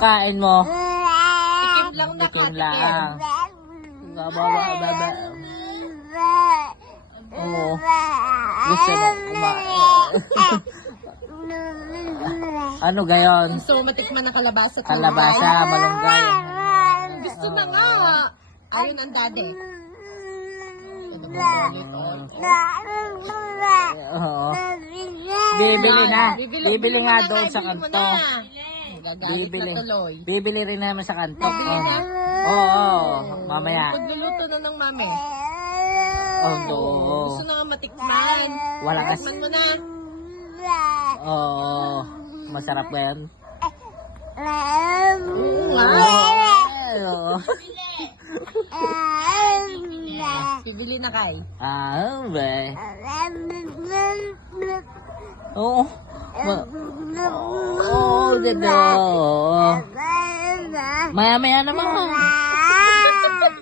kain mo? Tikim lang na Tikim lang. Baba. Oo. Gusto mo ano gayon? Gusto mo matikman ng kalabasa? Kalabasa, malunggay. Gusto na nga. Ayun ang daddy. Oo. Bibili na. Bibili nga mo na doon sa bili mo kanto. na. Gagalit Bibili. na tuloy. Bibili rin naman sa kanto. Bibili na? Oo. Mamaya. Pagluluto na ng mami. Oo. Gusto na nga matikman. Wala kasi. Tikman mo na. Oo. Masarap ba yan? Oo nga. Oo. Bibili na kay. Be. Oo. Oo, dito. Maya-maya naman.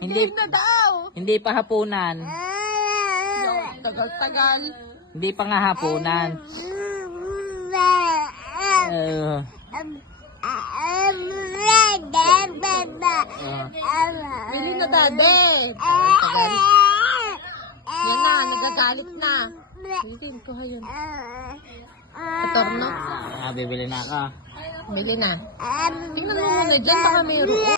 Hindi na daw. Hindi pa hapunan. Tagal-tagal. Hindi pa nga hapunan. Bili na daddy. Tagal-tagal. Yan na, nagagalit na. Bili ko yun. Patorno. Bibili na ako. Bili na. Tingnan mo muna dyan, baka mayroon.